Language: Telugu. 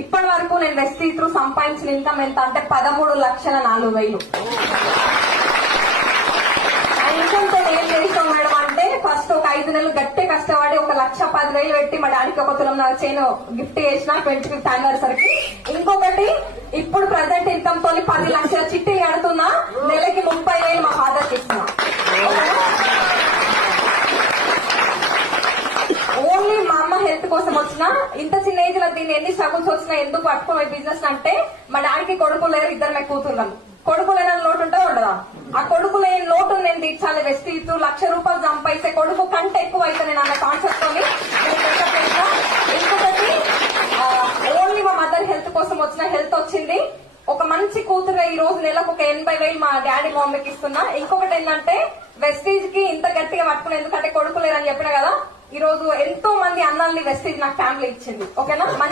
ఇప్పటి వరకు నేను వెస్టీజ్ త్రూ సంపాదించిన ఇన్కమ్ ఎంత అంటే 13,04,000. ఆ ఇన్కమ్ తో ఏం చేస్తాం మేడం అంటే ఫస్ట్ ఒక 5 నెలలు గట్టి కష్టపడి 1,10,10,000 పెట్టి మా డాడీకి ఒక తులం చైన్ గిఫ్ట్ చేసిన 25th యానివర్సరీకి. ఇంకొకటి ఇప్పుడు ప్రజెంట్ ఇన్కమ్ తోని 10 లక్షల చిట్టి కడుతున్నా, నెలకి 30,000 మా ఫాదర్కి ఇస్తున్నా. ఓన్లీ మా అమ్మ హెల్త్ కోసం వచ్చినా, ఇంత చిన్న ఏజ్ లో దీన్ని ఎన్ని స్ట్రగుల్స్ వచ్చినా ఎందుకు పట్టుకునే బిజినెస్ అంటే మా డాడీకి కొడుకు లేరు, 2 కూతుర్లం. కొడుకు లేని లోటు ఉంటే ఉండదా? ఆ కొడుకు లేని లోటు నేను తీర్చాలి. వెస్టీజ్ ₹1,00,000 సంపాదిస్తే కొడుకు కంటే ఎక్కువ అయితే నేను అన్న కాన్సెప్ట్ తోని ఇంకొకటి ఓన్లీ మా మదర్ హెల్త్ కోసం వచ్చిన హెల్త్ వచ్చింది. ఒక మంచి కూతురు ఈ రోజు నెలకు ఒక 80,000 మా డాడీ మమ్మీకి ఇస్తున్నా. ఇంకొకటి ఏంటంటే వెస్టీజ్ కి ఇంత గట్టిగా పట్టుకుని ఎందుకంటే కొడుకు లేరని చెప్పిన కదా, ఈ రోజు ఎంతో మంది అన్నాల్ని వెస్టీజ్ నాకు ఫ్యామిలీ ఇచ్చింది. ఓకేనా?